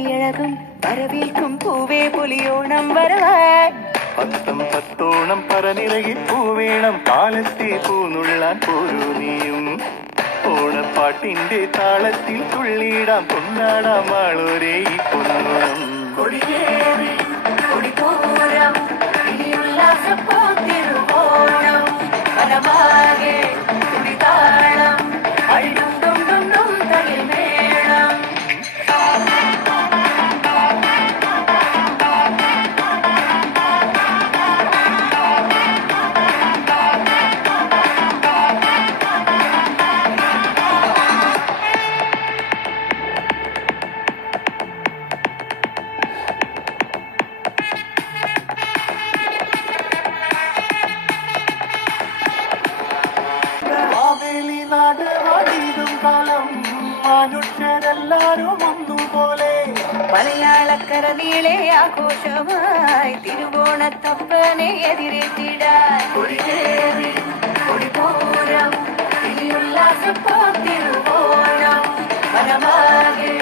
പുലിയഴകും വരവേൽക്കും പൂവേ പുലിയോണം വരവായി. പത്തം പത്തോണം പറനിറകി പൂവേണം കാലത്തെ പൂന്നുള്ളാൻ പോരൂ നീയും. ഓണപ്പാട്ടിന്റെ താളത്തിൽ തുള്ളിയിടാം കൊണ്ടാടാം ആളൊരേ ഈ പൊന്നോണം. കൊടിയേറി കൊടിപൂരം ഇനിയുല്ലാസപ്പോ തിരുവോണം വനമാകെ കുടിതാളം അഴിടും ഡും ഡും ഡും തകിൽ മേളം. മനുഷ്യരെല്ലാരും ഒന്നുപോലെ മലയാളക്കര നീളെ ആഘോഷമായി തിരുവോണത്തപ്പനെ എതിരേറ്റിടാൻ. കൊടിയേറി കൊടിപൂരം ഇനിയുല്ലാസപ്പോ തിരുവോണം വനമാകെ